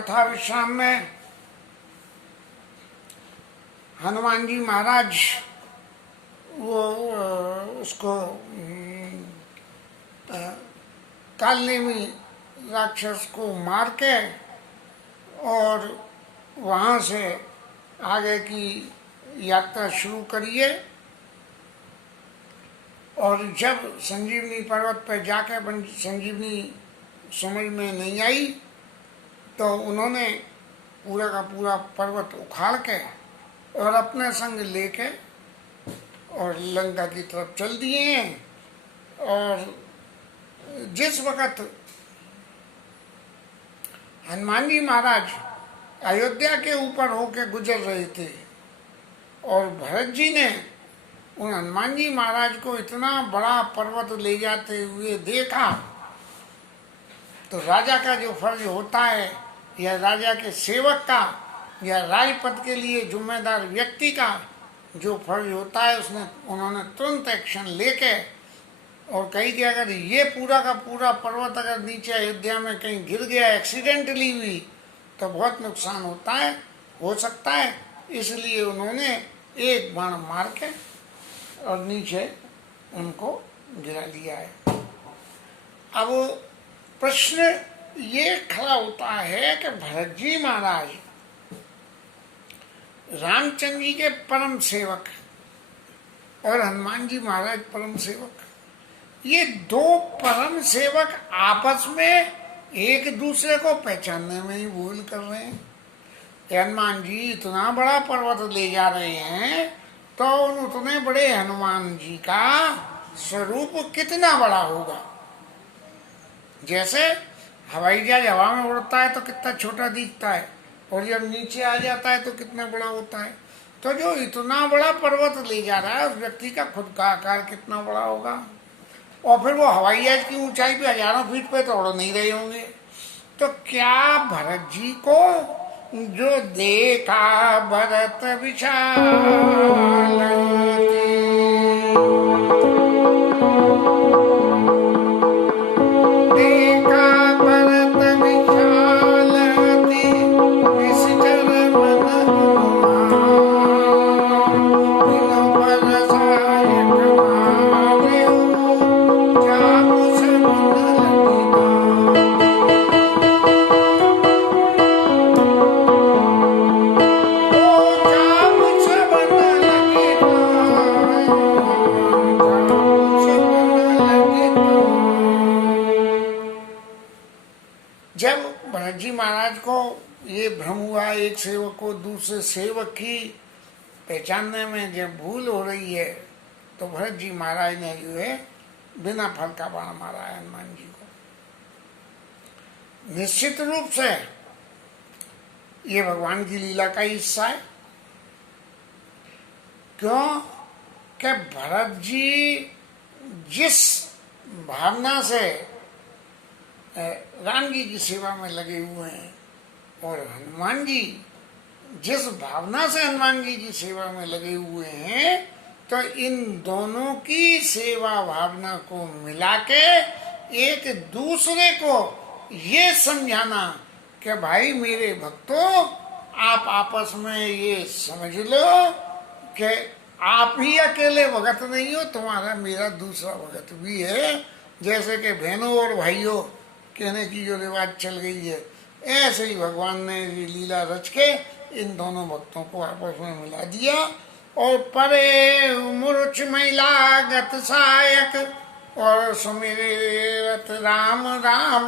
कथा विश्राम में हनुमान जी महाराज वो उसको कालनेमी राक्षस को मार के और वहाँ से आगे की यात्रा शुरू करिए। और जब संजीवनी पर्वत पर जाकर संजीवनी समझ में नहीं आई तो उन्होंने पूरा का पूरा पर्वत उखाड़ के और अपने संग लेके और लंका की तरफ चल दिए हैं। और जिस वक़्त हनुमान जी महाराज अयोध्या के ऊपर होके गुजर रहे थे और भरत जी ने उन हनुमान जी महाराज को इतना बड़ा पर्वत ले जाते हुए देखा तो राजा का जो फर्ज होता है या राजा के सेवक का या राजपद के लिए जिम्मेदार व्यक्ति का जो फर्ज होता है उन्होंने तुरंत एक्शन लेके और कही कि अगर ये पूरा का पूरा पर्वत अगर नीचे अयोध्या में कहीं गिर गया एक्सीडेंटली हुई तो बहुत नुकसान होता है, हो सकता है। इसलिए उन्होंने एक बाण मार के और नीचे उनको गिरा दिया है। अब प्रश्न ये खड़ा होता है कि भरत जी महाराज रामचंद्र जी के परम सेवक और हनुमान जी महाराज परम सेवक, ये दो परम सेवक आपस में एक दूसरे को पहचानने में ही भूल कर रहे हैं। हनुमान जी इतना बड़ा पर्वत ले जा रहे हैं तो उतने बड़े हनुमान जी का स्वरूप कितना बड़ा होगा। जैसे हवाई जहाज हवा में उड़ता है तो कितना छोटा दिखता है और जब नीचे आ जाता है तो कितना बड़ा होता है। तो जो इतना बड़ा पर्वत ले जा रहा है उस व्यक्ति का खुद का आकार कितना बड़ा होगा। और फिर वो हवाई जहाज की ऊंचाई पे हजारों फीट पे तो उड़ नहीं रहे होंगे। तो क्या भरत जी को जो देखा भरत विशाल एक सेवक को दूसरे सेवक की पहचानने में जब भूल हो रही है तो भरत जी महाराज ने जो है बिना फल का बाण मारा है हनुमान जी को। निश्चित रूप से ये भगवान की लीला का हिस्सा है। क्यों कि भरत जी जिस भावना से राम जी की सेवा में लगे हुए हैं और हनुमान जी जिस भावना से हनुमान जी की सेवा में लगे हुए हैं तो इन दोनों की सेवा भावना को मिला के एक दूसरे को ये समझाना कि भाई मेरे भक्तों आप आपस में ये समझ लो कि आप ही अकेले भगत नहीं हो, तुम्हारा मेरा दूसरा भगत भी है। जैसे कि बहनों और भाइयों कहने की जो रिवाज चल गई है, ऐसे ही भगवान ने लीला रच के इन दोनों भक्तों को आपस में मिला दिया। और परे मूर्छ महिला गत सायक और सुमिरत राम राम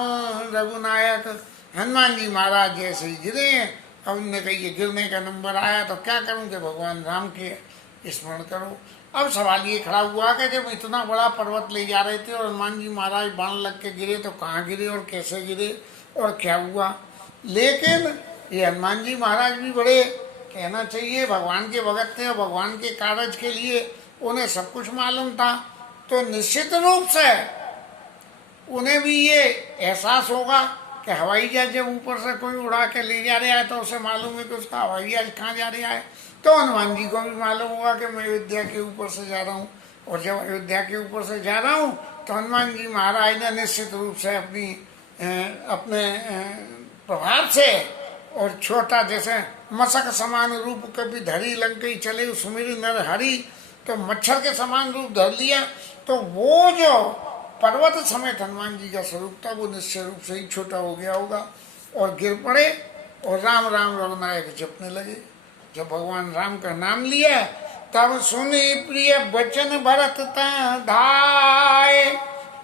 रघुनायक। हनुमान जी महाराज जैसे ही गिरे अब उनने कही गिरने का नंबर आया तो क्या करूं कि भगवान राम के स्मरण करो। अब सवाल ये खड़ा हुआ कि जब इतना बड़ा पर्वत ले जा रहे थे और हनुमान जी महाराज बाण लग के गिरे तो कहाँ गिरे और कैसे गिरे और क्या हुआ। लेकिन ये हनुमान जी महाराज भी बड़े कहना चाहिए भगवान के भगत थे और भगवान के कार्य के लिए उन्हें सब कुछ मालूम था। तो निश्चित रूप से उन्हें भी ये एहसास होगा कि हवाई जहाज जब ऊपर से कोई उड़ा के ले जा रहा है तो उसे मालूम है कि उसका हवाई जहाज कहाँ जा रहा है। तो हनुमान जी को भी मालूम होगा कि मैं अयोध्या के ऊपर से जा रहा हूँ। और जब अयोध्या के ऊपर से जा रहा हूँ तो हनुमान जी महाराज ने निश्चित रूप से अपने प्रभाव से और छोटा जैसे मशक समान रूप कभी धरी लंकई चले सुमिर नर हरि, तो मच्छर के समान रूप धर लिया। तो वो जो पर्वत समेत हनुमान जी का स्वरूप था वो निश्चय रूप से ही छोटा हो गया होगा और गिर पड़े और राम राम रघुनायक जपने लगे। जब भगवान राम का नाम लिया तब सुने प्रिय बचन भरत धाय,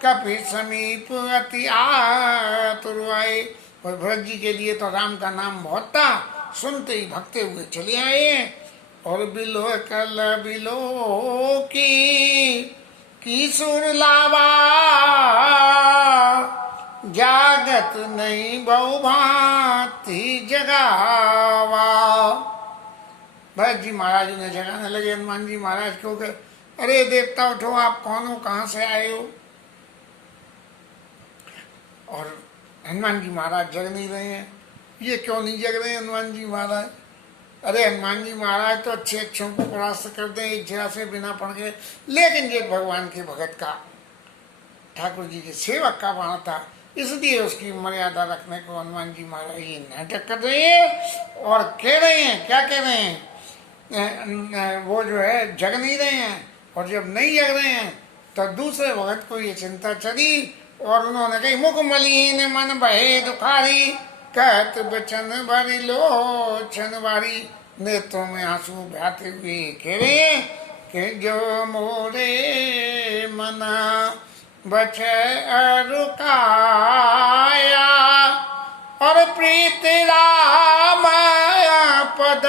कपि समीप अति आतुर आए। और भरत जी के लिए तो राम का नाम बहुत था, सुनते ही भगते हुए चले आए। और बिलो कल बिलो की सुर लावा, जागत नहीं बहु भांति जगावा। भरत जी महाराज ने जगाने लगे हनुमान जी महाराज को कि अरे देवता उठो, आप कौन हो, कहाँ से आए हो। और हनुमान जी महाराज जग नहीं रहे हैं। ये क्यों नहीं जग रहे हैं हनुमान जी महाराज? अरे हनुमान जी महाराज तो अच्छे अच्छों को परास्त कर दें एक जगह से बिना पढ़ के, लेकिन ये भगवान के भगत का, ठाकुर जी के सेवक का वहां था, इसलिए उसकी मर्यादा रखने को हनुमान जी महाराज ये नाटक कर रहे हैं। और कह रहे हैं, क्या कह रहे हैं, वो जो है जग नहीं रहे हैं। और जब नहीं जग रहे हैं तो दूसरे भगत को ये चिंता चली और उन्होंने कही मुख मलिन मन बहे दुखारी, कहत बचन भरी लोचन बारी। नेत्रों में आंसू बहाते हुए कह रहे हैं कि जो मोरे मना बच रुकाया, और प्रीत राम पद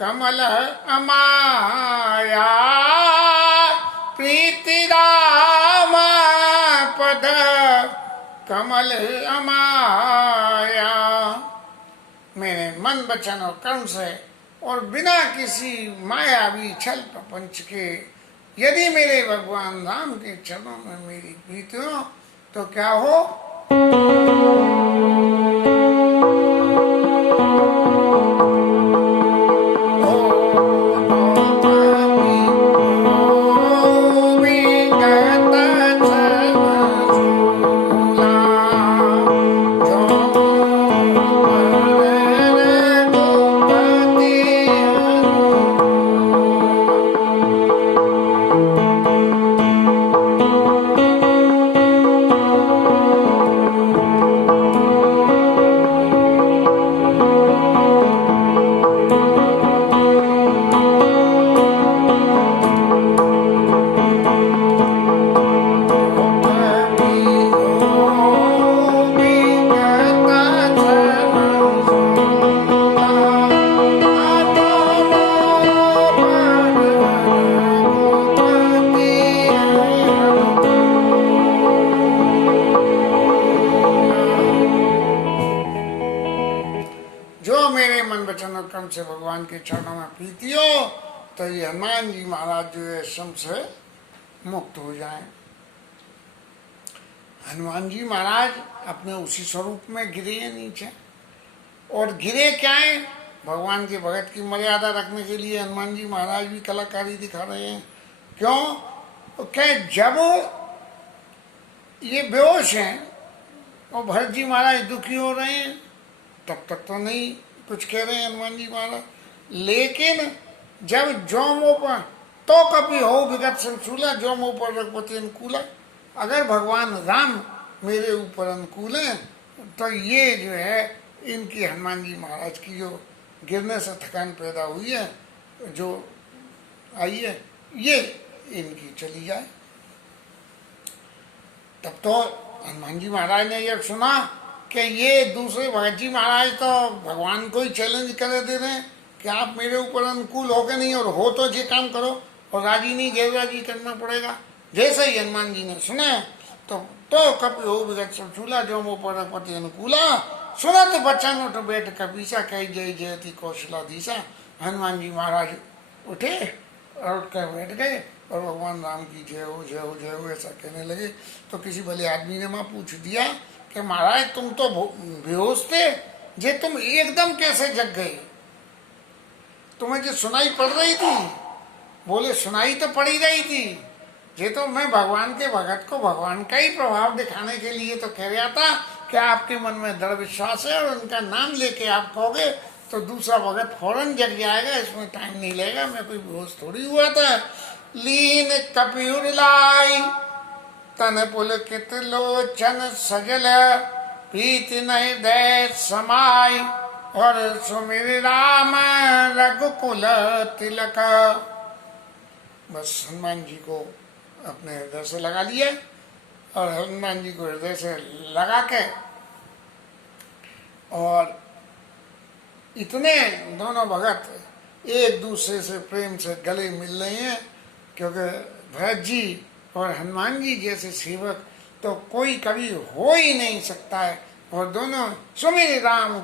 कमल अमाया, प्रीति राम पद कमल अमाया। मेरे मन वचन और कर्म से और बिना किसी मायावी छल प्रपंच के यदि मेरे भगवान राम के चरणों में मेरी प्रीति हो तो क्या हो। से भगवान के चरणों में प्रीति हो तो ये हनुमान जी महाराज जो है श्रम से मुक्त हो जाएं। हनुमान जी महाराज अपने उसी स्वरूप में गिरे हैं नीचे, और गिरे क्या है, भगवान के भगत की मर्यादा रखने के लिए हनुमान जी महाराज भी कलाकारी दिखा रहे हैं। क्यों? तो क्या जब ये बेहोश हैं और भरत जी महाराज दुखी हो रहे हैं तब तक तो नहीं कुछ कह रहे हैं हनुमान जी महाराज, लेकिन जब जोमो पर तो कभी हो विगत संशूला, जोमो पर रघुपति अनुकूला। अगर भगवान राम मेरे ऊपर अनुकूल है तो ये जो है इनकी हनुमान जी महाराज की जो गिरने से थकान पैदा हुई है जो आई है ये इनकी चली जाए। तब तो हनुमान जी महाराज ने जब सुना कि ये दूसरे भगत जी महाराज तो भगवान को ही चैलेंज कर दे रहे हैं कि आप मेरे ऊपर अनुकूल हो के नहीं, और हो तो ये काम करो, और राजी नहीं गैर राजी करना पड़ेगा। जैसे ही हनुमान जी ने सुना तो कपि हो विगत संशूला, जो मो पर रघुपति अनुकूला, सुना तो बच्चन उठ बैठ कपीसा, कही जय जयति कौशला दीसा। हनुमान जी महाराज उठे और उठ कर बैठ गए और भगवान राम की जय हो जय हो जय हो ऐसा कहने लगे। तो किसी भले आदमी ने वहाँ पूछ दिया कि महाराज तुम तो बेहोश थे, जे तुम एकदम कैसे जग गए, तुम्हें जो सुनाई पड़ रही थी? बोले सुनाई तो पड़ी रही थी, ये तो मैं भगवान के भगत को भगवान का ही प्रभाव दिखाने के लिए तो कह रहा था क्या आपके मन में दृढ़ विश्वास है और उनका नाम लेके आप कहोगे तो दूसरा भगत फौरन जग जाएगा, इसमें टाइम नहीं लगेगा। मैं कोई बेहोश थोड़ी हुआ था। लीन कपियुर लाई तन पुलकित लोचन सजल, प्रीति नय दय समाय और सुमिर राम रघुकुल तिलक। बस हनुमान जी को अपने हृदय से लगा लिया और हनुमान जी को हृदय से लगा के और इतने दोनों भगत एक दूसरे से प्रेम से गले मिल रहे हैं, क्योंकि भरत जी और हनुमान जी जैसे सेवक तो कोई कभी हो ही नहीं सकता है। और दोनों सुमिर राम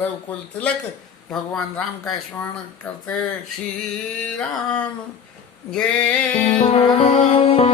रघुकुल तिलक, भगवान राम का स्मरण करते श्री राम जय राम।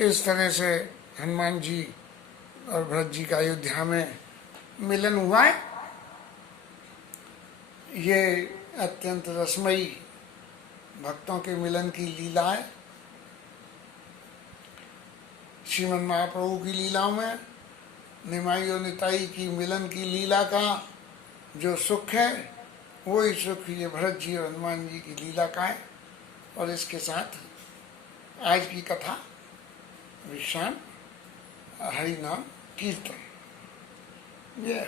इस तरह से हनुमान जी और भरत जी का अयोध्या में मिलन हुआ है। ये अत्यंत रसमयी भक्तों के मिलन की लीला है। श्रीमन महाप्रभु की लीलाओं में निमाई और निताई की मिलन की लीला का जो सुख है वही सुख ये भरत जी और हनुमान जी की लीला का है। और इसके साथ आज की कथा विश्राम, हरि नाम कीर्तन। ये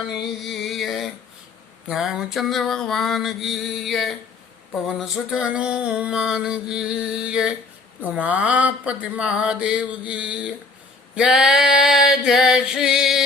रानी की जय, रामचंद्र भगवान की जय, पवन सुत हनुमान की जय, उमापति महादेव की जय। जय जय श्री